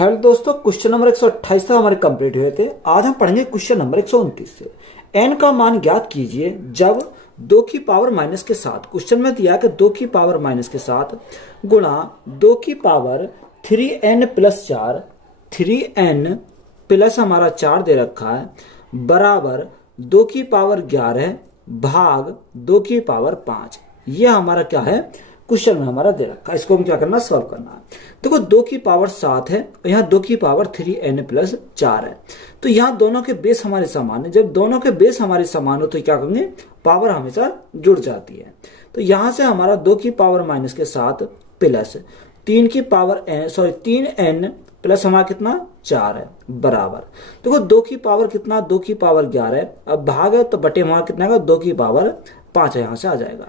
Hello दोस्तों, question number 128 तक हमारे कंप्लीट हुए थे। आज हम पढ़ेंगे क्वेश्चन नंबर 129 से। n का मान ज्ञात कीजिए जब 2 की पावर माइनस के साथ, क्वेश्चन में दिया कि 2 की पावर माइनस के साथ गुणा 2 की power 3n plus 4, 3n plus हमारा 4 दे रखा है, बराबर 2 की पावर 11 भाग 2 की पावर 5। ये हमारा क्या है, क्वेश्चन में हमारा दे रखा है। इसको हम क्या करना, सॉल्व करना है। देखो 2 की पावर 7 है और यहाँ 2 की पावर 3n प्लस 4 है। तो यहाँ दोनों के बेस हमारे समान है। जब दोनों के बेस हमारे समान हो तो क्या करेंगे, पावर हमेशा जुड़ जाती है। तो यहाँ से हमारा 2 की पावर माइनस के साथ प्लस 3 की पावर 3n प्लस हमारा कितना 4 है, बराबर देखो 2 की पावर कितना, 2 की पावर 11 है। अब भाग है तो बटे हमारा कितना है, 2 की पावर 5 है, यहाँ से आ जाएगा।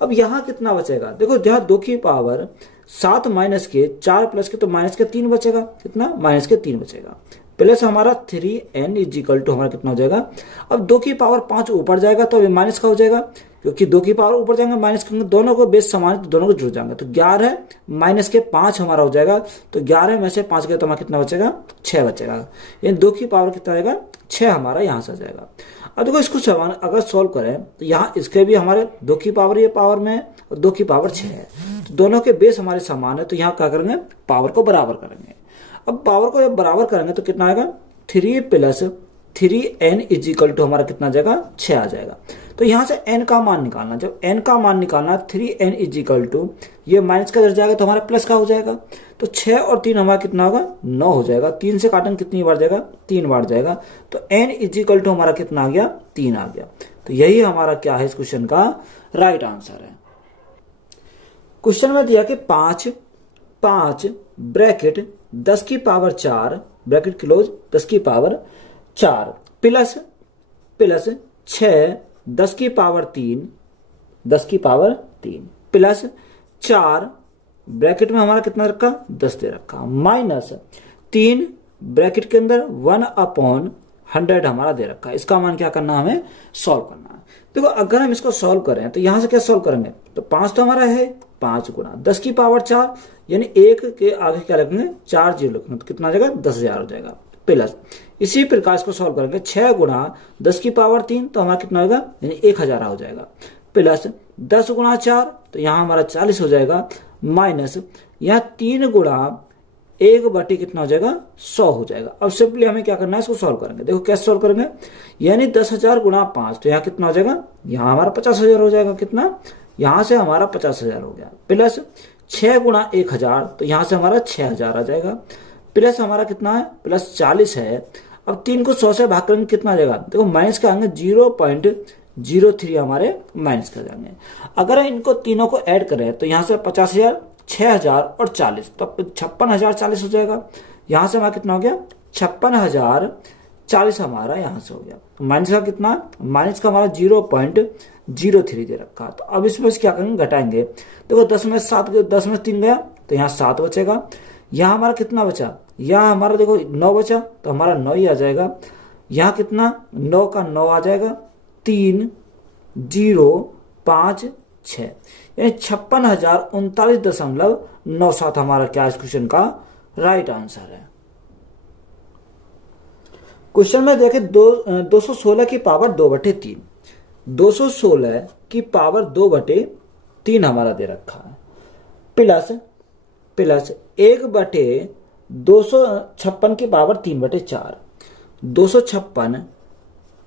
अब यहाँ कितना बचेगा, देखो जहाँ 2 की पावर 7 माइनस के 4 प्लस के, तो माइनस के 3 बचेगा, कितना माइनस के 3 बचेगा, प्लस हमारा 3n इज इक्वल टू हमारा कितना हो जाएगा। अब 2 की पावर 5 ऊपर जाएगा तो अभी माइनस का हो जाएगा, क्योंकि 2 की पावर ऊपर जाएंगे माइनस करेंगे, दोनों को बेस समान है तो दोनों को जुड़ जाएंगे। तो 11 माइनस के 5 हमारा हो जाएगा। तो 11 में से 5 गए तो हमारा कितना बचेगा, 6 बचेगा। यानी 2 की पावर कितना आएगा, 6 हमारा यहाँ से आ जाएगा। अब देखो इसको समान अगर सोल्व करें तो यहाँ इसके भी हमारे 2 की पावर ये पावर में है और 2 की पावर 6 है, तो दोनों के बेस हमारे समान है। तो यहाँ क्या करेंगे, पावर को बराबर करेंगे। अब पावर को जब बराबर करेंगे तो कितना आएगा, 3 plus 3n is equal to हमारा कितना जाएगा, 6 आ जाएगा। तो यहाँ से n का मान निकालना, जब n का मान निकालना 3n इज इक्वल टू ये माइनस का इधर जाएगा तो हमारा प्लस का हो जाएगा। तो 6 और 3 हमारा कितना होगा, 9 हो जाएगा। 3 से काटेंगे कितनी बार जाएगा, 3 बार जाएगा। तो n इज इक्वल टू हमारा कितना आ गया, 3 आ गया। तो यही हमारा क्या है, इस क्वेश्चन का राइट आंसर है। क्वेश्चन में दिया कि 5 ब्रैकेट 10 की पावर 4 ब्रैकेट क्लोज 10 की पावर 4 प्लस 6 10 की पावर 3 10 की पावर 3 प्लस 4 ब्रैकेट में हमारा कितना रखा, 10 दे रखा, माइनस 3 ब्रैकेट के अंदर 1/100 हमारा दे रखा है। इसका मान क्या करना, हमें सॉल्व करना है। देखो अगर हम इसको सॉल्व करें तो यहां से क्या सॉल्व करेंगे, तो 5 तो हमारा है, 5 गुना 10 की पावर 4 यानी 1 के आगे क्या रखेंगे, 4 जीरो रखेंगे, तो कितना आ जाएगा, 10,000 हो जाएगा। प्लस इसी प्रकार इसको सॉल्व करेंगे 6 गुना 10 की पावर 3 तो हमारा कितना होगा, यानी 1000 हो जाएगा। प्लस 10 गुना 4 तो यहाँ हमारा 40 हो जाएगा, माइनस यहाँ 3 गुणा 1 बटे कितना हो जाएगा, 100 हो जाएगा। अब सिंपली हमें क्या करना है, इसको सॉल्व करेंगे। देखो कैसे सॉल्व करेंगे, यानी 10,000 गुणा 5 तो यहाँ कितना हो जाएगा, यहाँ हमारा 50,000 हो जाएगा। कितना, यहाँ से हमारा 50,000 हो गया। प्लस 6 गुणा 1000 तो यहाँ से हमारा 6000 आ जाएगा। प्लस हमारा कितना है, प्लस 40 है। अब 3 को 100 से भाग करेंगे कितना आ जाएगा, देखो माइनस का आएंगे 0.03 हमारे माइनस कर जाएंगे। अगर इनको तीनों को ऐड करें तो यहाँ से 50,000 6000 और 40 तो 56,040 हो जाएगा। यहाँ से हमारा कितना हो गया, 56,040 हमारा यहाँ से हो गया। माइनस का कितना, माइनस का हमारा 0.03 दे रखा। तो अब इसमें क्या करेंगे, घटाएंगे। देखो 10 में 3 गया तो यहाँ 7 बचेगा। यहाँ हमारा कितना बचा, यहाँ हमारा देखो 9 बचा तो हमारा 9 ही आ जाएगा। यहाँ कितना, 9 का 9 आ जाएगा, 3056 यानी 56,039.97 हमारा क्या इस क्वेश्चन का राइट आंसर है। क्वेश्चन में देखे 216 की पावर 2/3, 216 की पावर 2/3 हमारा दे रखा है, प्लस 1/256 की पावर 3/4, 256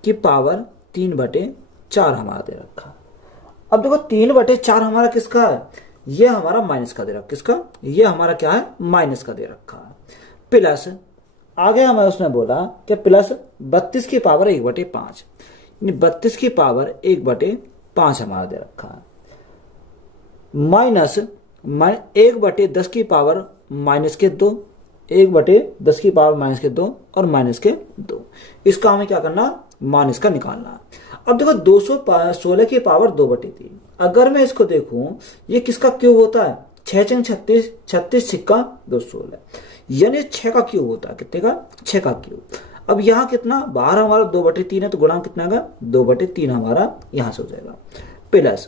की पावर 3/4 हमारा दे रखा। अब देखो 3/4 हमारा किसका है, ये हमारा माइनस का दे रखा। किसका, ये हमारा क्या है, माइनस का दे रखा है। प्लस आगे हमें उसने बोला कि प्लस 32 की पावर 1/5 यानी 32 की पावर 1/5 हमारा दे रखा है, माइनस 1/10 की पावर माइनस के 2, 1/10 की पावर माइनस के 2 और माइनस के 2। इसका हमें क्या करना, मान इसका निकालना है। अब देखो 216 की पावर 2/3, अगर मैं इसको देखूं ये किसका क्यूब होता है, 6 × 36, 36 सिक्का 216 यानी 6 का क्यूब होता है। कितने का, 6 का क्यूब। अब यहाँ कितना, बाहर हमारा 2/3 है तो गुणा कितना होगा, 2/3 हमारा यहाँ से हो जाएगा। प्लस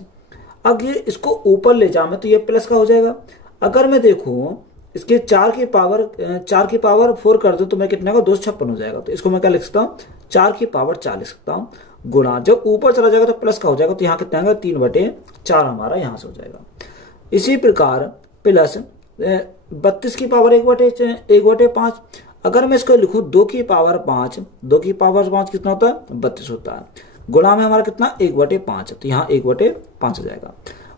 अब ये इसको ऊपर ले जाऊं तो ये प्लस का हो जाएगा। अगर मैं देखूं इसके 4 की पावर 4 कर दो तो मैं कितना होगा 256 हो जाएगा। तो इसको मैं क्या लिख सकता हूँ 4 की पावर 4 लिख सकता हूँ, गुणा जब ऊपर चला जाएगा तो प्लस का हो जाएगा, तो यहाँ कितना आएगा 3/4 हमारा यहाँ से हो जाएगा। इसी प्रकार प्लस 32 की पावर 1/5। अगर मैं इसको लिखूं 2 की पावर 5, 2 की पावर 5 कितना होता है 32 होता है, गुणा में हमारा कितना 1/5 है, तो यहाँ 1/5 हो जाएगा।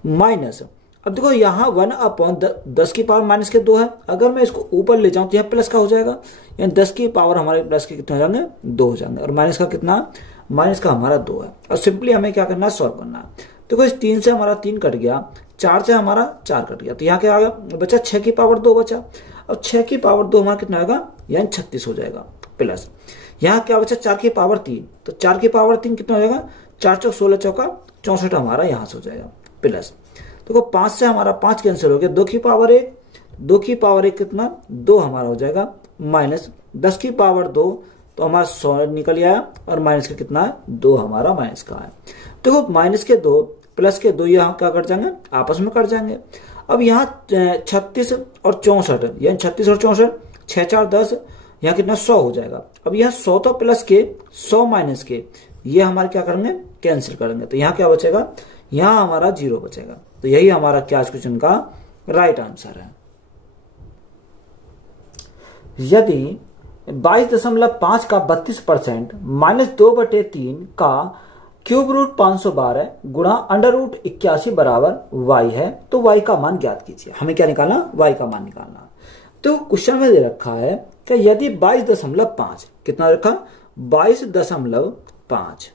माइनस अब देखो यहाँ 1/10 की पावर माइनस के 2 है, अगर मैं इसको ऊपर ले जाऊं तो यहाँ प्लस का हो जाएगा, यानी 10 की पावर हमारे प्लस के कितने हो जाएंगे 2 हो जाएंगे, और माइनस का कितना, माइनस का हमारा 2 है। और सिंपली हमें क्या करना है सॉल्व करना है। देखो इस 3 से हमारा 3 कट गया, 4 से हमारा 4 कट गया, तो यहाँ क्या आ गया बचा 6 की पावर 2 बचा। अब 6 की पावर 2 हमारा कितना आएगा, यानी 36 हो जाएगा। प्लस यहाँ क्या बचा 4 की पावर 3, तो 4 की पावर 3 कितना हो जाएगा 4 चौक 16 चौका 64 हमारा यहाँ से हो जाएगा। प्लस देखो 5 से हमारा 5 कैंसिल हो गया, 2 की पावर 1, 2 की पावर 1 कितना 2 हमारा हो जाएगा। माइनस 10 की पावर 2, तो हमारा 100 निकल आया, और माइनस का कितना है 2 हमारा माइनस का है। देखो माइनस के 2 प्लस के 2 यहाँ क्या कट जाएंगे आपस में कट जाएंगे। अब यहाँ 36 और 64, यानी 36 और 64 6 4 10, यहाँ कितना 100 हो जाएगा। अब यहाँ 100 तो प्लस के 100 माइनस के, ये हमारे क्या करेंगे कैंसिल करेंगे, तो यहाँ क्या बचेगा, यहाँ हमारा 0 बचेगा। तो यही हमारा क्या इस क्वेश्चन का राइट आंसर है। यदि 22.5 का 32% -2/3 का क्यूब रूट 512 गुणा √81 बराबर y है, तो y का मान ज्ञात कीजिए। हमें क्या निकालना, y का मान निकालना। तो क्वेश्चन में दे रखा है कि यदि 22.5 कितना रखा 22.5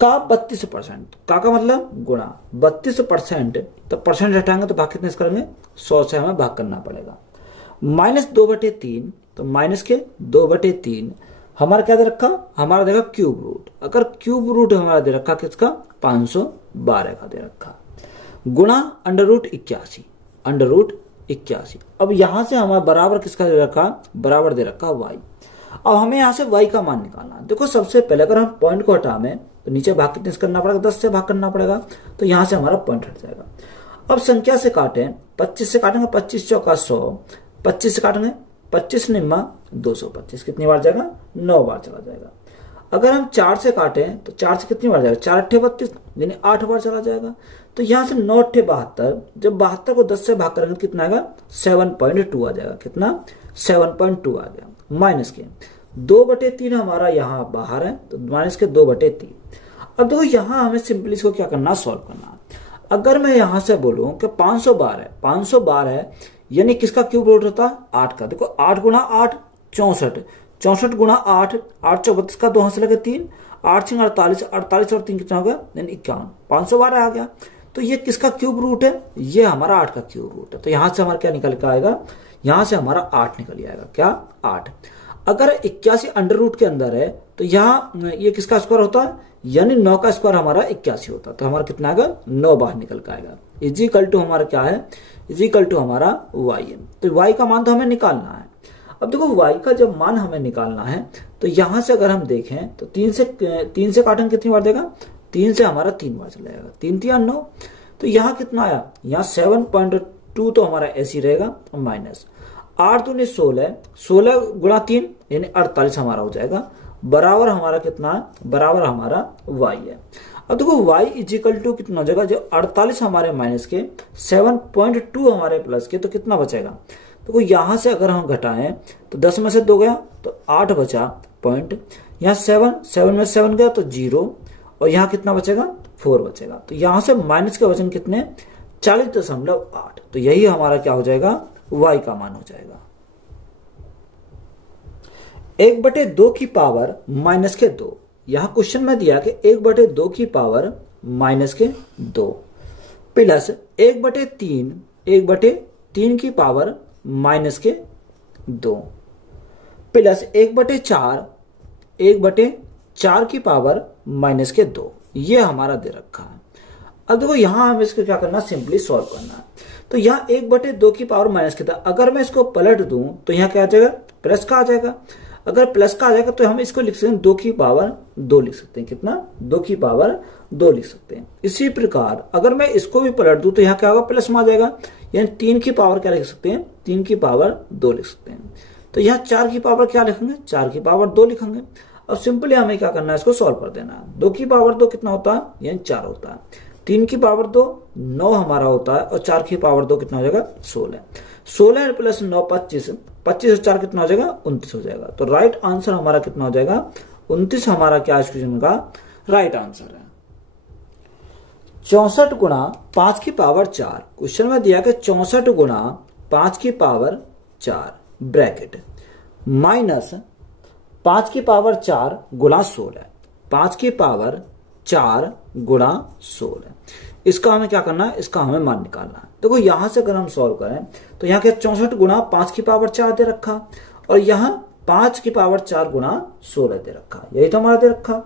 का 32%, का मतलब गुणा 32%, तो परसेंट हटाएंगे तो भाग कितने से करेंगे 100 से हमें भाग करना पड़ेगा। -2/3, तो माइनस के 2/3 हमारा क्या दे रखा, हमारा देखा क्यूब रूट। अगर क्यूब रूट हमारा दे रखा किसका 512 का दे रखा, गुणा √81। अब यहां से हमारा बराबर किसका दे रखा, बराबर दे रखा y। अब हमें यहां से y का मान निकालना है। देखो सबसे पहले अगर हम पॉइंट को हटावें तो नीचे भाग कितने से करना पड़ेगा 10 से भाग करना पड़ेगा, तो यहां से हमारा पॉइंट हट जाएगा। अब संख्या से काटें, 25 से काटेंगे 25 चौका 100, 25 से काटेंगे 25 निम्मा 225, कितनी बार जाएगा 9 बार चला जाएगा। अगर हम 4 से काटें तो 4 से कितनी बार जाएगा 4 8 32, यानी 8 बार चला जाएगा। तो यहां से 9 8 72, जब 72 को 10 से भाग करेंगे कितना आएगा 7.2 आ जाएगा, कितना 7.2 आ गया। माइनस के 2/3 हमारा यहाँ बाहर है, तो माइनस के 2/3। अब देखो यहाँ हमें सिंपली इसको क्या करना सॉल्व करना। अगर मैं यहां से बोलूं कि 500 बार है, 500 बार है यानी किसका क्यूब रूट होता है 8 का। देखो 8 गुणा 8 64, 64 गुणा 8 8 34 का 2 से लगे 3, 8 6 48, 48 और 3 कितना हो गया यानी 51, 500 बार आ गया। तो ये किसका क्यूब रूट है, ये हमारा 8 का क्यूब रूट है। तो यहां से हमारा क्या निकल के आएगा, यहां से हमारा 8 निकल आएगा, क्या 8। अगर 81 अंडर रूट के अंदर है तो यहाँ ये किसका स्क्वायर होता है, यानी 9 का स्क्वायर हमारा 81 होता है। तो हमारा कितना आएगा 9 बाहर निकल के आएगा। इजिकल टू हमारा क्या है, इजिकल टू हमारा y है। तो y का मान तो हमें निकालना है। अब देखो y का जब मान हमें निकालना है तो यहां से अगर हम देखें तो 3 से काटेंगे कितनी बार देगा, 3 से हमारा 3 बार चला जाएगा, 3 3 9। तो यहाँ कितना आया, यहाँ 7.2 तो हमारा ऐसे ही रहेगा, माइनस 8 दूनी 16, 16 गुणा 3 यानी 48 हमारा हो जाएगा। बराबर हमारा कितना है, बराबर हमारा y है। अब देखो y इजिकल टू कितना हो जाएगा, जो 48 हमारे माइनस के 7.2 हमारे प्लस के, तो कितना बचेगा। देखो यहां से अगर हम घटाएं तो 10 में से 2 गया तो 8 बचा पॉइंट, यहाँ 7 में 7 गया तो 0, और यहाँ कितना बचेगा 4 बचेगा। तो यहां से माइनस के वजन कितने 40.8। तो यही हमारा क्या हो जाएगा y का मान हो जाएगा। 1/2 की पावर माइनस के 2, यहां क्वेश्चन में दिया कि 1/2 की पावर माइनस के 2 प्लस 1/3 की पावर माइनस के 2 प्लस 1/4 की पावर माइनस के 2, ये हमारा दे रखा है। अब देखो यहां हमें इसको क्या करना, सिंपली सॉल्व करना है। तो यहाँ 1/2 की पावर माइनस के 2, अगर मैं इसको पलट दूं तो यहाँ क्या आ जाएगा प्लस का आ जाएगा। अगर प्लस का आ जाएगा तो हम इसको लिख सकते हैं 2 की पावर 2 लिख सकते हैं, कितना 2 की पावर 2 लिख सकते हैं। इसी प्रकार अगर मैं इसको भी पलट दूं तो यहाँ क्या होगा प्लस में आ जाएगा, यानी 3 की पावर क्या लिख सकते हैं, 3 की पावर 2 लिख सकते हैं। तो यहाँ 4 की पावर क्या लिखेंगे, 4 की पावर 2 लिखेंगे। अब सिंपली हमें क्या करना है, इसको सॉल्व कर देना है। 2 की पावर 2 कितना होता है, यानी 4 होता है। 3 की पावर 2 9 हमारा होता है, और 4 की पावर 2 कितना हो जाएगा, 16। 16 प्लस 9 25, 25 और 4 कितना हो जाएगा, 29 हो जाएगा। तो राइट आंसर हमारा कितना हो जाएगा, 29 हमारा क्या इस क्वेश्चन का राइट आंसर है। 64 गुणा 5 की पावर 4, क्वेश्चन में दिया कि 64 गुणा 5 की पावर 4 ब्रैकेट माइनस 5 की पावर 4 गुणा 16, 5 की पावर 4 गुणा 16। इसका हमें क्या करना है, इसका हमें मान निकालना है। देखो यहां से अगर हम सॉल्व करें तो यहाँ के 64 गुणा 5 की पावर 4 दे रखा, और यहाँ 5 की पावर 4 गुणा 16 दे रखा, यही तो हमारा दे रखा।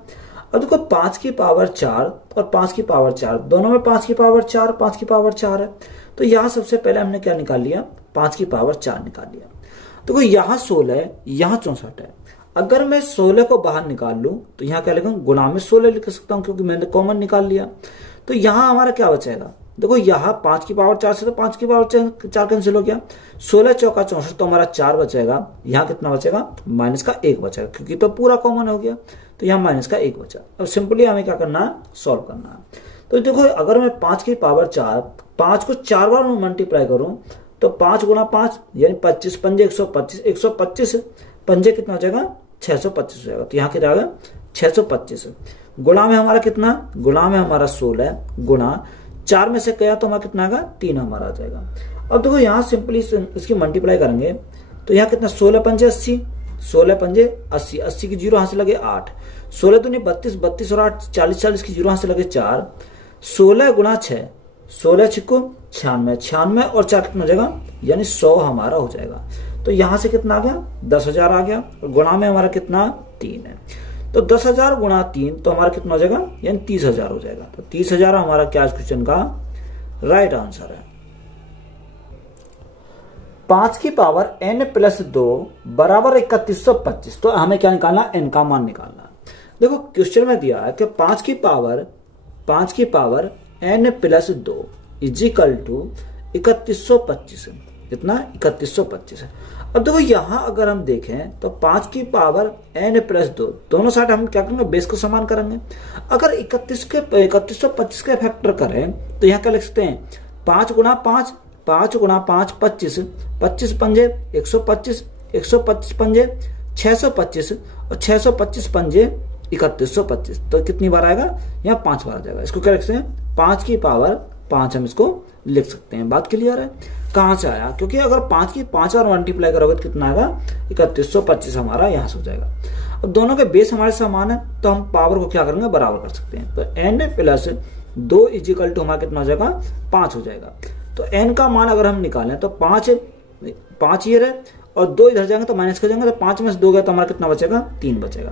अब देखो 5 की पावर 4 और 5 की पावर 4 दोनों में 5 की पावर 4 5 की पावर 4 है। तो यहाँ सबसे पहले हमने क्या निकाल लिया, 5 की पावर 4 निकाल लिया। देखो यहाँ 16 है, यहाँ 64 है। अगर मैं 16 को बाहर निकाल लूं तो यहाँ क्या लिखूंगा, गुणा में 16 लिख सकता हूं, क्योंकि मैंने कॉमन निकाल लिया। तो यहाँ हमारा क्या बचेगा, देखो यहाँ 5 की पावर 4 से तो 5 की पावर 4 कैंसिल हो गया, 16 चौका 64, तो हमारा 4 बचेगा। यहाँ कितना बचेगा, माइनस का 1 बचेगा, क्योंकि तो पूरा कॉमन हो गया, तो यहाँ माइनस का 1 बचा। अब सिंपली हमें क्या करना है, सॉल्व करना है। तो देखो अगर मैं 5 की पावर 4, 5 को 4 बार में मल्टीप्लाई करूं तो 5 गुणा 5 यानी 25 पंजे 125, 125 पंजे कितना हो जाएगा, 625 हो जाएगा। तो यहाँ क्या जाएगा, 625। गुणा में हमारा कितना, गुणा में हमारा 16 गुणा 4 में से गया तो हमारा कितना आएगा, 3 हमारा आ जाएगा। अब देखो यहाँ सिंपली इसकी मल्टीप्लाई करेंगे तो यहाँ कितना, 16 पंजे 80, 16 पंजे 80, 80 की जीरो यहाँ से लगे 8, 16 दूनी 32, 32 और 8 40, 40 की जीरो यहाँ से लगे 4, 16 गुणा 6, 16 छिक्को 96, 96 और 4 कितना हो जाएगा, यानी 100 हमारा हो जाएगा। तो यहां से कितना आ गया, 10,000 आ गया, और गुणा में हमारा कितना 3 है। तो 10,000 गुणा 3 तो हमारा कितना हो जाएगा, यानी 30,000 हो जाएगा। तो 30,000 हमारा क्या क्वेश्चन का राइट आंसर है। 5 की पावर n प्लस 2 बराबर 3125, तो हमें क्या निकालना, n का मान निकालना। देखो क्वेश्चन में दिया है कि 5 की power n plus 2 equal to 3125, कितना 3125 है। अब देखो यहां अगर हम देखें तो 5 की पावर n प्लस 2 दोनों साइड हम क्या करेंगे, बेस को समान करेंगे। अगर 3125 के फैक्टर करें तो यहाँ क्या लिख सकते हैं, 5 गुणा 5, 5 गुणा 5 25, 25 पंजे 125, 125 पंजे 625 और 625 पंजे 3125। तो कितनी बार आएगा, यहाँ 5 बार आ जाएगा। इसको क्या लिख सकते हैं, 5 की पावर 5 हम इसको लिख सकते हैं। बात क्लियर है, कहां से आया, क्योंकि अगर 5 की 5 बार मल्टीप्लाई करोगे तो कितना आएगा, 3125 हमारा यहां से हो जाएगा। अब दोनों के बेस हमारे समान है तो हम पावर को क्या करेंगे, बराबर कर सकते हैं। तो n प्लस 2 इजिकल टू हमारा कितना हो जाएगा, 5 हो जाएगा। तो n का मान अगर हम निकालें तो 5 ये रहे और 2 इधर जाएंगे तो माइनस कर जाएंगे, तो 5 में से 2 गए तो हमारा कितना बचेगा, 3 बचेगा।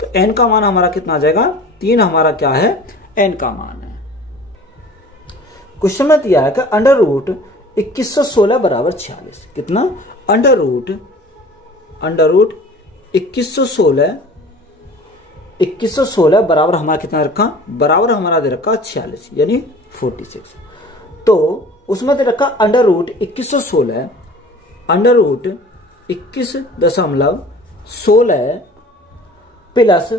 तो n का मान हमारा कितना आ जाएगा, 3 हमारा क्या है, n का मान है। क्वेश्चन में दिया है कि अंडर रूट 2116 बराबर 46, कितना, अंडर रूट 2116 बराबर हमारा कितना रखा, बराबर हमारा दे रखा 46 यानी 46। तो उसमें दे रखा under root 2116, under root 21.16 plus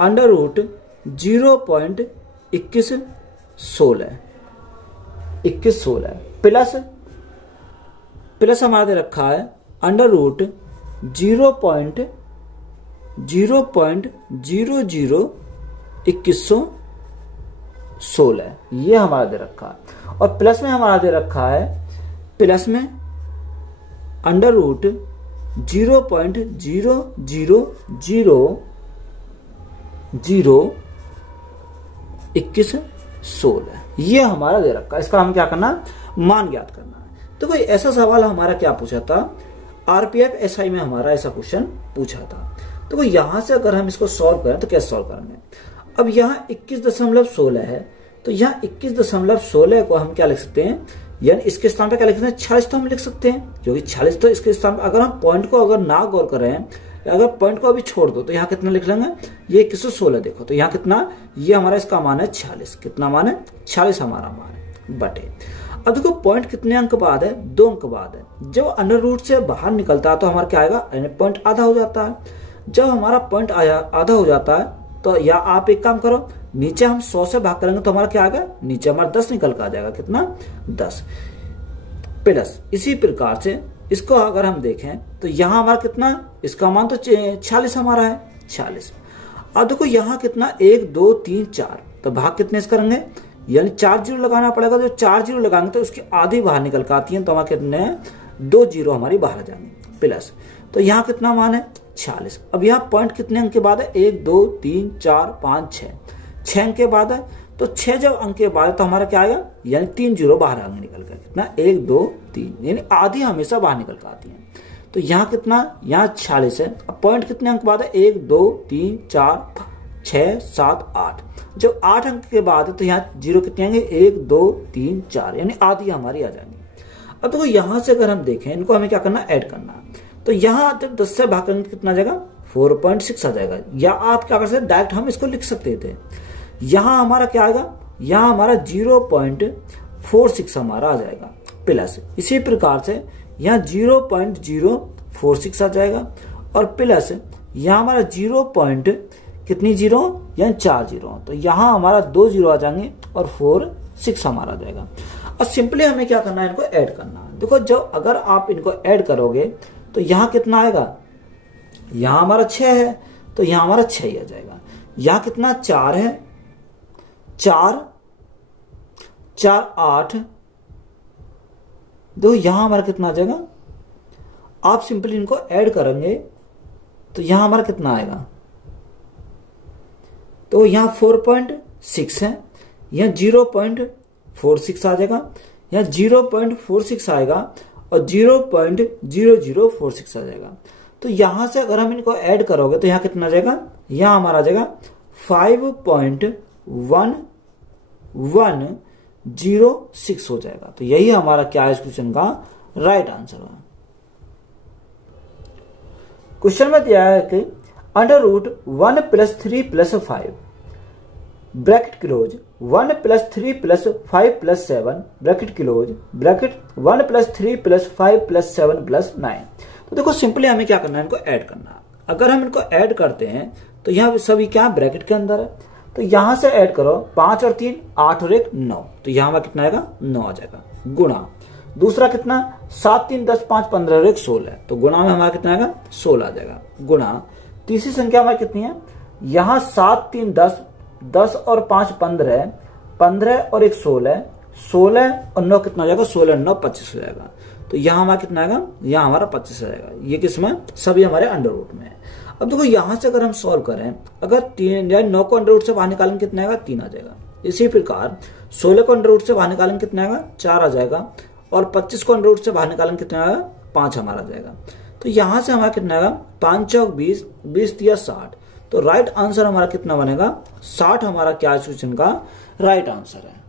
under root 0.2116 plus हमारा दे रखा है अंडर रूट 0.002116, ये हमारा दे रखा है। और प्लस में हमारा दे रखा है, प्लस में अंडर रूट 0.00002116, ये हमारा दे रखा है। इसका हम क्या करना, मान ज्ञात करना है। तो कोई ऐसा सवाल हमारा क्या पूछा था, आरपीएफ एसआई में हमारा ऐसा क्वेश्चन पूछा था। तो यहां से अगर हम इसको सॉल्व करें तो कैसे सॉल्व करेंगे। अब यहाँ 21.16 है, तो यहाँ 21.16 को हम क्या लिख सकते हैं, यानी इसके स्थान पर क्या लिख सकते हैं, 46 तो हम लिख सकते हैं, क्योंकि 46 तो इसके स्थान पर, अगर हम पॉइंट को अगर ना गौर करें, अगर पॉइंट को अभी छोड़ दो तो यहाँ कितना लिख लेंगे, ये 2116 देखो, तो यहाँ कितना, ये हमारा इसका मान है 46, कितना मान है 46 हमारा मान है। बटे। अब देखो पॉइंट कितने अंक बाद है, 2 अंक बाद है। जब अंडर रूट से बाहर निकलता है तो हमारा क्या आएगा, पॉइंट आधा हो जाता है। जब हमारा पॉइंट आधा हो जाता है तो या आप एक काम करो, नीचे हम 100 से भाग करेंगे तो हमारा क्या आएगा, नीचे हमारा 10 निकल कर आ जाएगा। कितना, 10 प्लस। इसी प्रकार से इसको अगर हम देखें तो यहाँ हमारा कितना, इसका मान तो 46 हमारा है, 46। अब देखो यहाँ कितना, 1 2 3 4, तो भाग कितने से करेंगे, यानी 4 जीरो लगाना पड़ेगा। तो 4 जीरो लगाएंगे तो उसकी आधी बाहर निकल कर आती है, तो हमारे कितने 2 जीरो हमारी बाहर आ जाएंगे प्लस। तो यहाँ कितना मान है, 46। अब यहाँ पॉइंट कितने अंक के बाद है, 1 2 3 4 5 6, 6 अंक के बाद है। तो 6 जब अंक के बाद है तो हमारा क्या आएगा, यानी 3 जीरो बाहर आएंगे निकल कर, कितना 1 2 3, यानी आधी हमेशा बाहर निकल कर आती है। तो यहाँ कितना, यहाँ 46 है। अब पॉइंट कितने अंक बाद है, 1 2 3 4 6 7 8। जब 8 अंक के बाद है तो यहाँ जीरो कितने आएंगे, 1 2 3 4, यानी आधी हमारी आ जाएंगी। अब देखो यहाँ से अगर हम देखें, इनको हमें क्या करना, ऐड करना। तो यहाँ जब 10 से भाग करेंगे कितना आ जाएगा, 4.6 आ जाएगा। या आप क्या कर सकते, डायरेक्ट हम इसको लिख सकते थे। यहाँ हमारा क्या आएगा, यहाँ हमारा 0.46 हमारा आ जाएगा प्लस। इसी प्रकार से यहाँ 0.046 आ जाएगा और प्लस यहाँ हमारा 0. कितनी जीरो, यानी 4 जीरो। तो यहाँ हमारा 2 जीरो आ जाएंगे और 46 हमारा आ जाएगा। और सिंपली हमें क्या करना है, इनको ऐड करना है। देखो जब अगर आप इनको ऐड करोगे तो यहाँ कितना आएगा, यहाँ हमारा 6 है तो यहाँ हमारा 6 ही आ जाएगा। यहाँ कितना 4 है, 4 4 8, देखो यहाँ हमारा कितना आ जाएगा। आप सिंपली इनको ऐड करेंगे तो यहाँ हमारा कितना आएगा, तो यहाँ 4.6 है, यहाँ 0.46 आ जाएगा, यहाँ 0.46 आएगा और 0.0046 आ जाएगा। तो यहां से अगर हम इनको ऐड करोगे तो यहाँ कितना आ जाएगा, यहाँ हमारा आ जाएगा 5.1106 हो जाएगा। तो यही हमारा क्या है इस क्वेश्चन का राइट आंसर है। क्वेश्चन में दिया है कि under root 1 + 3 + 5 bracket close 1 + 3 + 5 + 7 bracket close bracket 1 + 3 + 5 + 7 + 9। तो देखो सिंपली हमें क्या करना है, इनको ऐड करना है। अगर हम इनको ऐड करते हैं तो यहाँ सभी क्या ब्रैकेट के अंदर है, तो यहां से ऐड करो 5 और 3 8 और 1 9, तो यहाँ हमारा कितना आएगा 9 आ जाएगा। गुणा दूसरा कितना 7 3 10 5 15 और 1 16, तो गुणा में हमारा कितना आएगा 16 आ जाएगा। गुणा तीसरी संख्या हमारी कितनी है, यहाँ 7 3 10 10 और 5 15 15 और 1 16 16 और 9 कितना हो जाएगा 16 9 25 हो जाएगा। तो यहाँ हमारा कितना आएगा, यहाँ हमारा 25 आ जाएगा। ये किसमें, सभी हमारे अंडर रूट में है। अब देखो यहां से अगर हम सॉल्व करें, अगर 3 या 9 को अंडर रूट से बाहर निकालेंगे कितना आएगा 3 आ जाएगा। इसी प्रकार 16 को अंडर रूट से बाहर निकालेंगे कितना आएगा 4 आ जाएगा और 25 को अंडर रूट से बाहर निकालेंगे कितना आएगा 5 हमारा आ जाएगा। तो यहां से हमारा कितना आएगा 5 चौक 20 20 या 60, तो राइट आंसर हमारा कितना बनेगा 60 हमारा क्या क्वेश्चन का राइट आंसर है।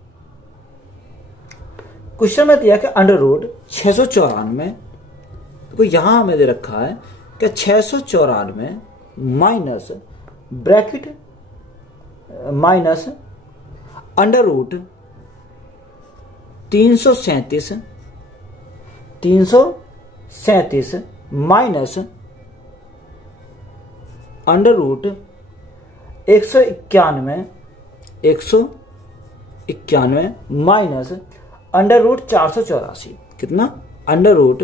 क्वेश्चन में दिया कि अंडर रूट 694, तो यहां हमें दे रखा है कि 694 minus bracket minus under root 337 minus under root 191 minus under root 484, कितना अंडर रूट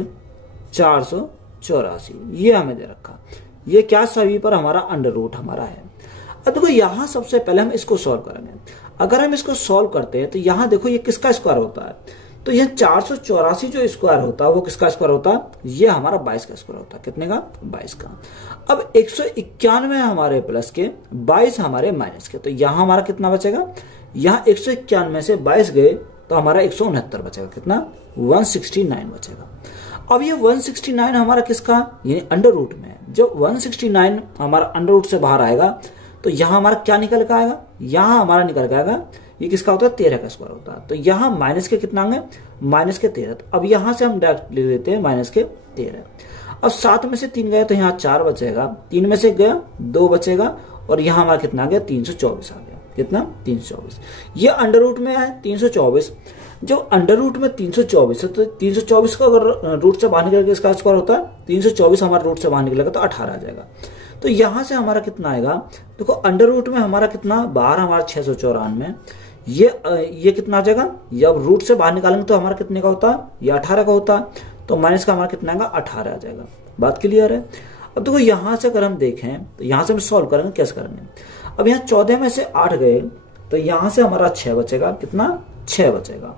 484, ये हमें दे रखा। ये क्या सभी पर हमारा अंडर रूट हमारा है। अब देखो यहां सबसे पहले हम इसको सॉल्व करेंगे। अगर हम इसको सॉल्व करते हैं तो यहां देखो ये किसका स्क्वायर होता है, तो यह 484 जो स्क्वायर होता है वो किसका स्क्वायर होता है, ये हमारा 22 का स्क्वायर होता है। कितने का 22 का। अब 191 हमारे प्लस के 22 हमारे माइनस के, तो यहां हमारा कितना बचेगा, यहां 191 से 22 गए तो हमारा 169 बचेगा। कितना 169 बचेगा। अब ये 169 हमारा किसका, यानी अंडर रूट में। जब 169 हमारा अंडर रूट से बाहर आएगा तो यहां हमारा क्या निकल के आएगा, यहां हमारा निकल के आएगा ये किसका होता है 13 का स्क्वायर होता है। तो यहां माइनस के कितना आएंगे माइनस के 13। तो अब यहां से हम डायरेक्ट ले लेते हैं माइनस के 13। अब 7 में से 3 गए तो यहाँ 4 बचेगा, 3 में से गया 2 बचेगा और यहां हमारा कितना आ गया 324 आ गया। कितना 324, ये अंडर रूट में है 324। जो अंडर रूट में 324 है तो 324 को अगर रूट से बाहर निकल के इसका स्क्वायर होता है, 324 हमारा रूट से बाहर निकलेगा तो 18 आ जाएगा। तो यहां से हमारा कितना आएगा, देखो अंडर रूट में हमारा कितना, बाहर हमारा 694, ये कितना आ जाएगा, जब रूट से बाहर निकालेंगे तो हमारा कितने का होता है, ये 18 का होता है, तो माइनस का हमारा कितना आएगा, 18 आ जाएगा। बात क्लियर है। अब देखो यहां से अगर हम देखें तो यहां से हम सॉल्व करेंगे, कैसे करेंगे। अब यहाँ 14 में से 8 गए तो यहां से हमारा 6 बचेगा, कितना, 6 बचेगा।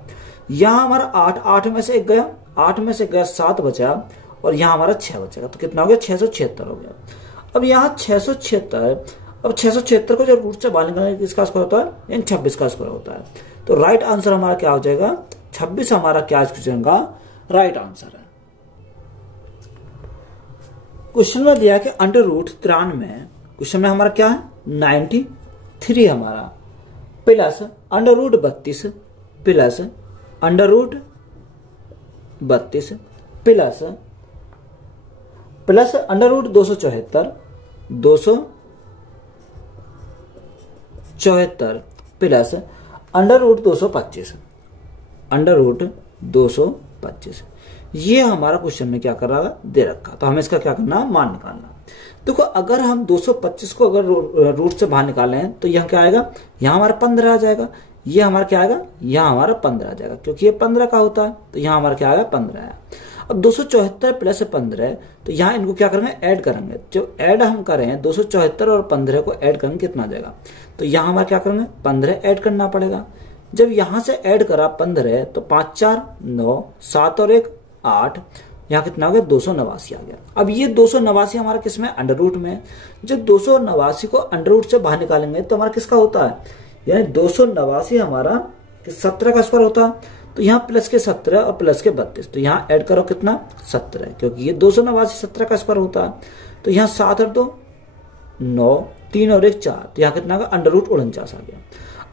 यहाँ हमारा 8 में से 1 गया, 8 में से गया 7 बचा, और यहाँ हमारा 6 बचेगा, तो कितना हो गया, 676 हो गया। अब यहाँ 676, अब 676 को जब रूट से बाहर निकालने किसका स्क्वायर होता है, यानी 26 का स्क्वायर होता है। तो राइट आंसर हमारा क्या हो जाएगा, 26 हमारा क्या इस क्वेश्चन का राइट आंसर है। क्वेश्चन में दिया कि अंडर रूट 93, क्वेश्चन में हमारा क्या है, 93 हमारा, plus under root 32 plus under root 32 plus under root 274 plus under root 225, under root 225। ये हमारा क्वेश्चन में क्या कर रहा है, दे रखा। तो हमें इसका क्या करना, मान निकालना। देखो अगर हम 225 को अगर रूट से बाहर निकालें तो यह क्या आएगा, यहाँ हमारा 15 आ जाएगा, ये हमारा क्या आएगा, यहाँ हमारा 15 आ जाएगा, क्योंकि ये 15 का होता है, तो यहाँ हमारा क्या आएगा, 15 आया। अब 274 प्लस 15, तो यहाँ इनको क्या करेंगे, ऐड करेंगे। जो ऐड हम करें 274 और 15 को ऐड करेंगे कितना आ जाएगा, तो यहाँ हमारा क्या करेंगे, 15 ऐड करना पड़ेगा। जब यहाँ से ऐड करा 15 तो 5 4 9, 7 और 1 8, यहाँ कितना हो गया, 289 आ गया। अब ये 289 हमारा किसमें, अंडर रूट में। जब 289 को अंडर रूट से बाहर निकालेंगे तो हमारा किसका होता है, यानी 289 हमारा 17 का स्क्वायर होता है। तो यहाँ प्लस के 17 और प्लस के 32, तो यहाँ ऐड करो कितना, 17, क्योंकि ये 289 17 का स्क्वायर होता है। तो यहाँ 7 और 2 9, 3 और 1 4, तो यहाँ कितना, अंडर रूट 49 आ गया।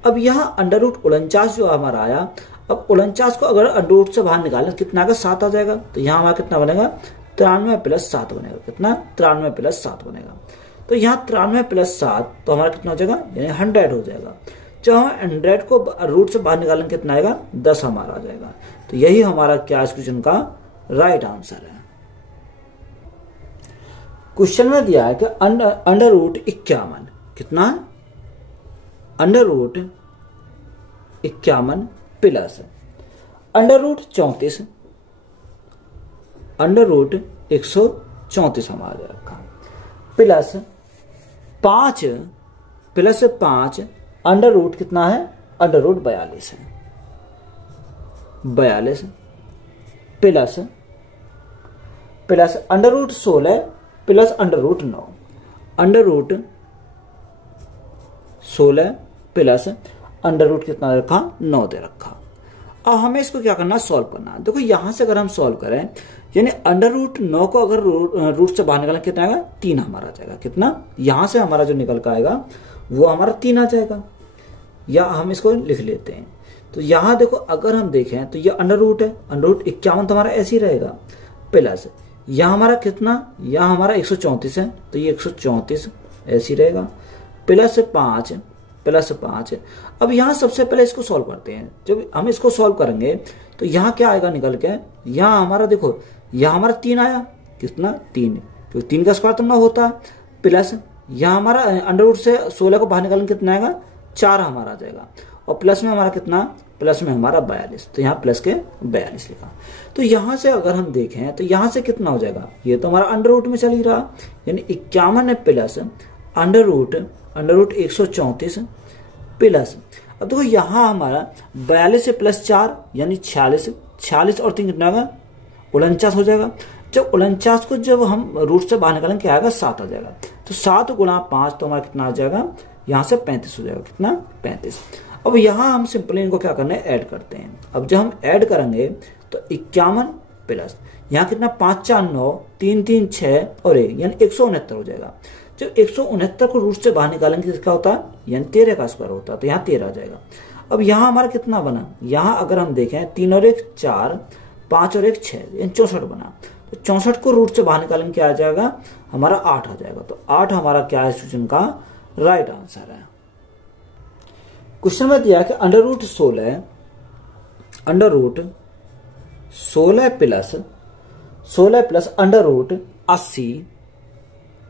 अब यहाँ अंडर रूट 49 जो हमारा आया, अब 49 को अगर अंडर रूट से बाहर निकालें कितना आएगा, 7 आ जाएगा। तो यहाँ हमारा कितना बनेगा, 93 प्लस 7 बनेगा, कितना, 93 प्लस 7 बनेगा। तो यहाँ 93 प्लस 7 तो हमारा कितना हो जाएगा, यानी 100 हो जाएगा। जब हम 100 को रूट से बाहर निकालें कितना आएगा, 10 हमारा आ जाएगा। तो यही हमारा क्या इस क्वेश्चन का राइट आंसर है। क्वेश्चन में दिया है कि अंडर रूट 51 कितना, under root 51 plus under root 34, under root 134 हमारा रखा, प्लस 5 अंडर रूट कितना है, अंडर रूट 42 है, 42 plus under root 16 plus under root 9, under root 16 plus under root कितना रखा, 9 दे रखा। अब हमें इसको क्या करना, सॉल्व करना। देखो यहां से अगर हम सॉल्व करें, यानी अंडर रूट 9 को अगर रूट से बाहर निकालें कितना आएगा, 3 हमारा आ जाएगा। कितना, यहां से हमारा जो निकल कर आएगा वो हमारा 3 आ जाएगा। या हम इसको लिख लेते हैं। तो यहां देखो अगर हम देखें तो ये अंडर रूट है, अंडर रूट 51 तो हमारा ऐसे ही रहेगा, प्लस यहां हमारा कितना, यहां हमारा 134 है, तो ये 134 ऐसे ही रहेगा, प्लस 5। अब यहाँ सबसे पहले इसको सॉल्व करते हैं। जब हम इसको सॉल्व करेंगे तो यहाँ क्या आएगा निकल के, यहाँ हमारा देखो, यहाँ हमारा 3 आया, कितना, 3, क्योंकि 3 का स्क्वायर तो 9 होता है, प्लस यहाँ हमारा अंडर रूट से 16 को बाहर निकालेंगे कितना आएगा, 4 हमारा आ जाएगा, और प्लस में हमारा कितना, प्लस में हमारा 42, तो यहाँ प्लस के 42 लिखा। तो यहाँ से अगर हम देखें तो यहाँ से कितना हो जाएगा, ये तो हमारा अंडर रूट में चल ही रहा, यानी 51 है प्लस अंडर रूट 134 प्लस, अब देखो यहाँ हमारा 42 से प्लस 4 यानी 46 और 3 कितना आएगा, 49 हो जाएगा। जब 49 को जब हम रूट से बाहर निकालेंगे क्या आएगा, 7 आ जाएगा। तो 7 गुणा 5 तो हमारा कितना आ जाएगा, यहाँ से 35 हो जाएगा, कितना, 35। अब यहाँ हम सिंपली इनको क्या करना है, ऐड करते हैं। अब जब हम ऐड करेंगे तो 51 प्लस यहाँ कितना, 5 4 9, 3 3 6 और 1 यानी 169 हो जाएगा। जब 169 को रूट से बाहर निकालेंगे किसका होता है, यानी 13 का स्क्वायर होता है, तो यहाँ 13 आ जाएगा। अब यहाँ हमारा कितना बना, यहाँ अगर हम देखें 3 और 1 4, 5 और 1 6 यानी 64 बना। तो 64 को रूट से बाहर निकालेंगे क्या आ जाएगा, हमारा 8 आ जाएगा। तो 8 हमारा क्या है क्वेश्चन का राइट आंसर है। क्वेश्चन में दिया कि under root 16 under root 16 plus under root 80,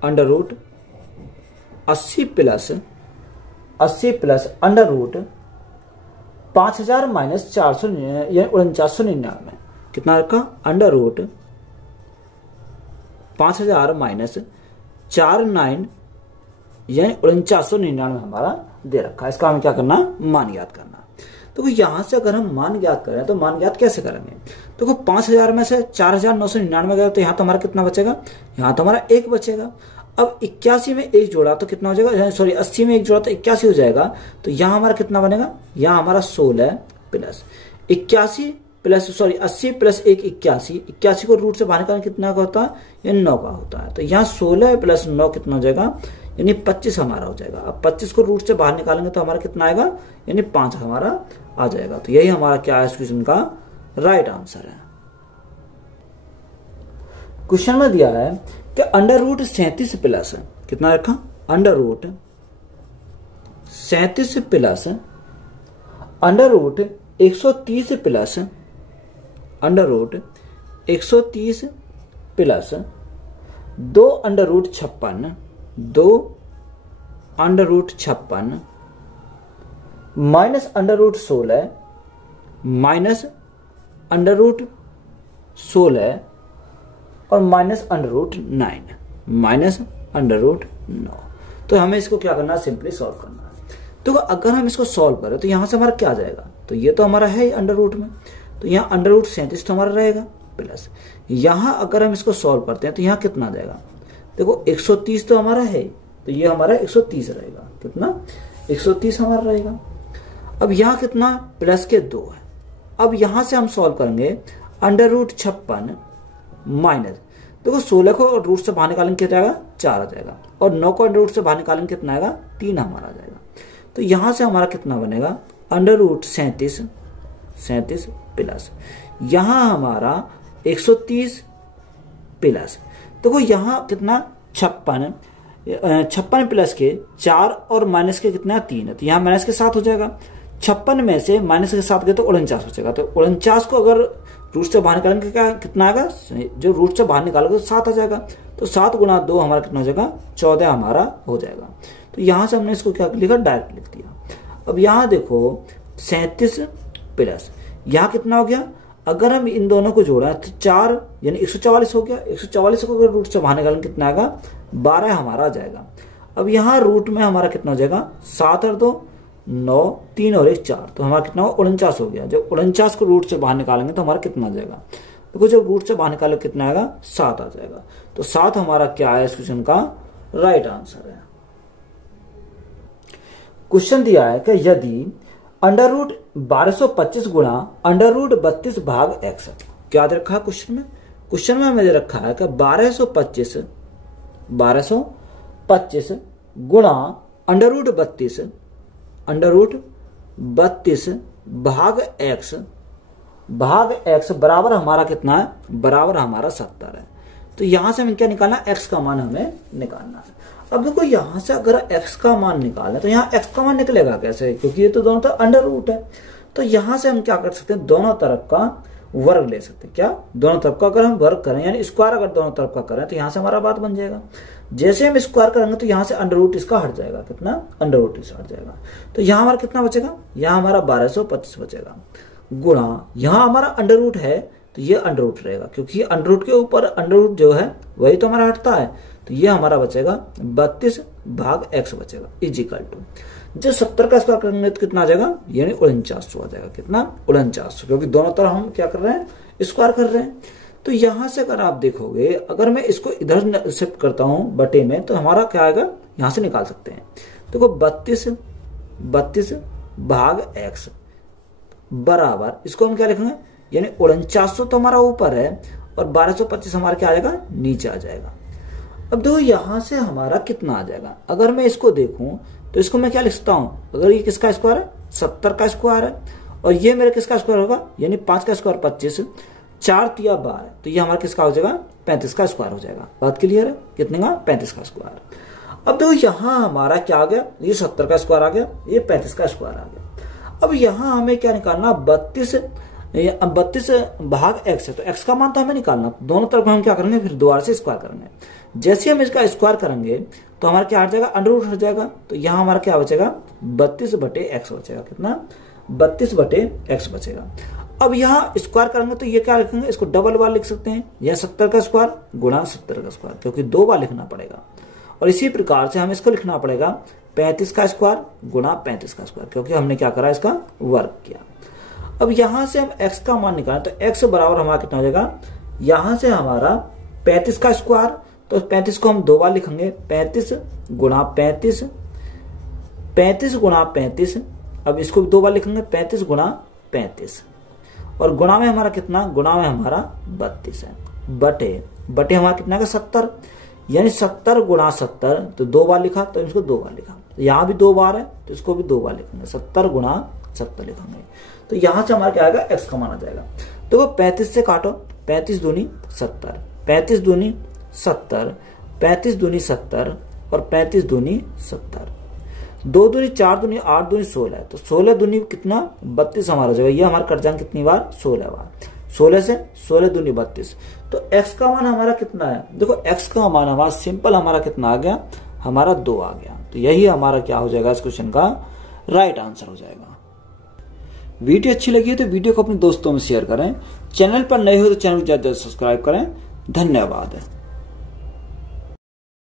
under root 80 plus under root 5000 minus 4999, कितना रखा? अंडर रूट 5000 माइनस 49 यानी 4999 हमारा दे रखा है। इसका हमें क्या करना? मान ज्ञात करना। तो यहां से अगर हम मान ज्ञात करें तो मान ज्ञात कैसे करेंगे? देखो 5000 में से 4999 गया तो यहाँ तो हमारा कितना बचेगा? यहाँ तो हमारा 1 बचेगा। अब 81 में 1 जोड़ा तो कितना हो जाएगा? सॉरी 80 में 1 जोड़ा तो 81 हो जाएगा। तो यहाँ हमारा कितना बनेगा? यहाँ हमारा 16 प्लस 81 प्लस सॉरी 80 प्लस 1 81 को रूट से बाहर निकालना कितना का होता है? ये 9 का होता है। तो यहाँ 16 प्लस 9 कितना हो जाएगा? यानी 25 हमारा हो जाएगा। अब 25 को रूट से बाहर निकालेंगे तो हमारा कितना आएगा? यानी 5 हमारा आ जाएगा। तो यही हमारा क्या है इस क्वेश्चन का राइट आंसर है। क्वेश्चन में दिया है कि अंडर रूट 37 प्लस कितना रखा? Under root 37 plus under root 130 plus under root 130 plus 2 under root 56 minus under root 16 minus under root 16 और माइनस अंडर रूट 9। तो हमें इसको क्या करना है? सिंपली सॉल्व करना है। तो अगर हम इसको सॉल्व करें तो यहां से हमारा क्या आ जाएगा? तो ये तो हमारा है अंडर रूट में, तो यहाँ अंडर रूट 37 तो हमारा रहेगा प्लस यहां अगर हम इसको सॉल्व करते हैं तो यहाँ कितना आ जाएगा? देखो 130 तो हमारा है, तो ये हमारा 130 रहेगा। कितना? 130 हमारा रहेगा। अब यहाँ कितना? प्लस के 2 है। अब यहां से हम सॉल्व करेंगे अंडर रूट 56 माइनस, देखो 16 को रूट से बाहर निकालेंगे कितना आएगा? 4 आ जाएगा। और 9 को अंडर रूट से बाहर निकालेंगे कितना आएगा? 3 हमारा आ जाएगा। तो यहां से हमारा कितना बनेगा? अंडर रूट 37 प्लस यहां हमारा 130 प्लस, देखो यहां कितना? 56 प्लस के 4 और माइनस के कितना? 3 है। तो यहाँ माइनस के 7 हो जाएगा। 56 में से माइनस के 7 गए तो 49 बचेगा। तो 49 को अगर रूट से बाहर निकालेंगे क्या कितना आएगा? जो रूट से बाहर निकालोगे तो 7 आ जाएगा। तो 7 गुणा 2 हमारा कितना हो जाएगा? 14 हमारा हो जाएगा। तो यहां से हमने इसको क्या लिखा? डायरेक्ट लिख दिया। अब यहां देखो 37 प्लस यहां कितना हो गया? अगर हम इन दोनों को जोड़ा तो 4 यानी 144 हो गया। 144 को अगर रूट से बाहर निकालेंगे कितना आएगा? 12 हमारा आ जाएगा। अब यहाँ रूट में हमारा कितना हो जाएगा? 7 और 2 9, 3 और 1 4, तो हमारा कितना हो? 49 हो गया। जब 49 को रूट से बाहर निकालेंगे तो हमारा कितना आ जाएगा? देखो जब रूट से बाहर निकाले कितना आएगा? 7 आ जाएगा। तो 7 हमारा क्या है इस क्वेश्चन का राइट आंसर है। क्वेश्चन दिया है कि यदि अंडर रूट 1225 गुणा अंडर रूट 32 भाग x, क्या दे रखा है क्वेश्चन में? क्वेश्चन में हमें दे रखा है कि 1225 गुणा अंडर रूट 32 भाग x बराबर हमारा कितना है? बराबर हमारा 70 है। तो यहां से हमें क्या निकालना? x का मान हमें निकालना है। अब देखो यहां से अगर x का मान निकालना है तो यहाँ x का मान निकलेगा कैसे? क्योंकि ये तो दोनों तरफ अंडर रूट है। तो यहां से हम क्या कर सकते हैं? दोनों तरफ का वर्ग ले सकते हैं। क्या? दोनों तरफ का अगर हम वर्ग करें यानी स्क्वायर अगर दोनों तरफ का करें तो यहां से हमारा बात बन जाएगा। जैसे हम स्क्वायर करेंगे तो यहां से अंडर रूट इसका हट जाएगा। कितना? अंडर रूट इसका हट जाएगा। तो यहां हमारा कितना बचेगा? यहां हमारा 1225 बचेगा गुणा यहां हमारा अंडर रूट है तो ये अंडर रूट रहेगा, क्योंकि अंडर रूट के ऊपर अंडर रूट जो है वही तो हमारा हटता है। तो ये हमारा बचेगा 32 भाग x बचेगा इजिकल टू, जो 70 का स्क्वायर करेंगे तो कितना आ जाएगा? यानी 4900 आ जाएगा। कितना? 4900, क्योंकि दोनों तरफ हम क्या कर रहे हैं? स्क्वायर कर रहे हैं। तो यहां से अगर आप देखोगे, अगर मैं इसको इधर शिफ्ट करता हूं बटे में तो हमारा क्या आएगा? यहां से निकाल सकते हैं। देखो 32 भाग x बराबर, इसको हम क्या लिखेंगे? यानी 4900 तो हमारा ऊपर है और 1225 हमारा क्या आ जाएगा? नीचे आ जाएगा। अब देखो यहां से हमारा कितना आ जाएगा? अगर मैं इसको देखूं तो इसको मैं क्या लिखता हूं? अगर ये किसका स्क्वायर है? 70 का स्क्वायर है, और ये मेरा किसका स्क्वायर होगा? यानी 5 का स्क्वायर 25, 4 तिया 12, तो ये हमारा किसका हो जाएगा? 35 का स्क्वायर हो जाएगा। बात क्लियर है? कितने का? 35 का स्क्वायर। अब देखो यहां हमारा क्या आ गया? ये 70 का स्क्वायर आ गया, ये 35 का स्क्वायर आ गया। अब यहां हमें क्या निकालना? 32 32 भाग x है, तो x का मान तो हमें निकालना, दोनों तरफ हम क्या करेंगे, फिर दोबारा से स्क्वायर करेंगे। जैसे हम इसका स्क्वायर करेंगे तो हमारा क्या हट जाएगा, अंडर रूट हट जाएगा, तो यहाँ हमारा क्या बचेगा, 32/x बचेगा। कितना, 32/x बचेगा। अब यहाँ स्क्वायर करेंगे तो ये क्या लिखेंगे, इसको डबल बार लिख सकते हैं, यह 70 का स्क्वायर गुणा 70 का स्क्वायर, क्योंकि 2 बार लिखना पड़ेगा। और इसी प्रकार से हमें इसको लिखना पड़ेगा 35 का स्क्वायर गुणा 35 का स्क्वायर, क्योंकि हमने क्या करा, इसका वर्ग किया। अब यहां से हम x का मान निकालें तो x बराबर हमारा कितना हो जाएगा, यहां से हमारा 35 का स्क्वायर, तो 35 को हम 2 बार लिखेंगे, 35 गुणा 35, 35 गुणा 35, अब इसको 2 बार लिखेंगे, 35 गुणा 35, और गुणा में हमारा कितना, गुणा में हमारा 32 है, बटे हमारा कितना का 70, यानी 70 गुणा 70, तो 2 बार लिखा तो इसको 2 बार लिखा, यहाँ भी 2 बार है तो इसको भी 2 बार लिखेंगे, 70 गुणा 70 लिखेंगे, तो यहां से हमारा क्या आएगा, x का मान आ जाएगा। तो 35 से काटो, 35 दूनी 70, 35 दूनी 70, 35 दूनी 70 और 35 दूनी 70, 2 दूनी 4 दूनी 8 दूनी 16, तो 16 दूनी कितना, 32 हमारा जो है, ये हमारा कट जाएंगे कितनी बार, 16 बार, 16 से 16 दूनी 32, तो x का मान हमारा कितना है, देखो x का मान हमारा सिंपल हमारा कितना आ गया, हमारा 2 आ गया, तो यही हमारा क्या हो जाएगा, इस क्वेश्चन का राइट आंसर हो जाएगा। वीडियो अच्छी लगी है तो वीडियो को अपने दोस्तों में शेयर करें, चैनल पर नए हो तो चैनल को ज्यादा सब्सक्राइब करें। धन्यवाद।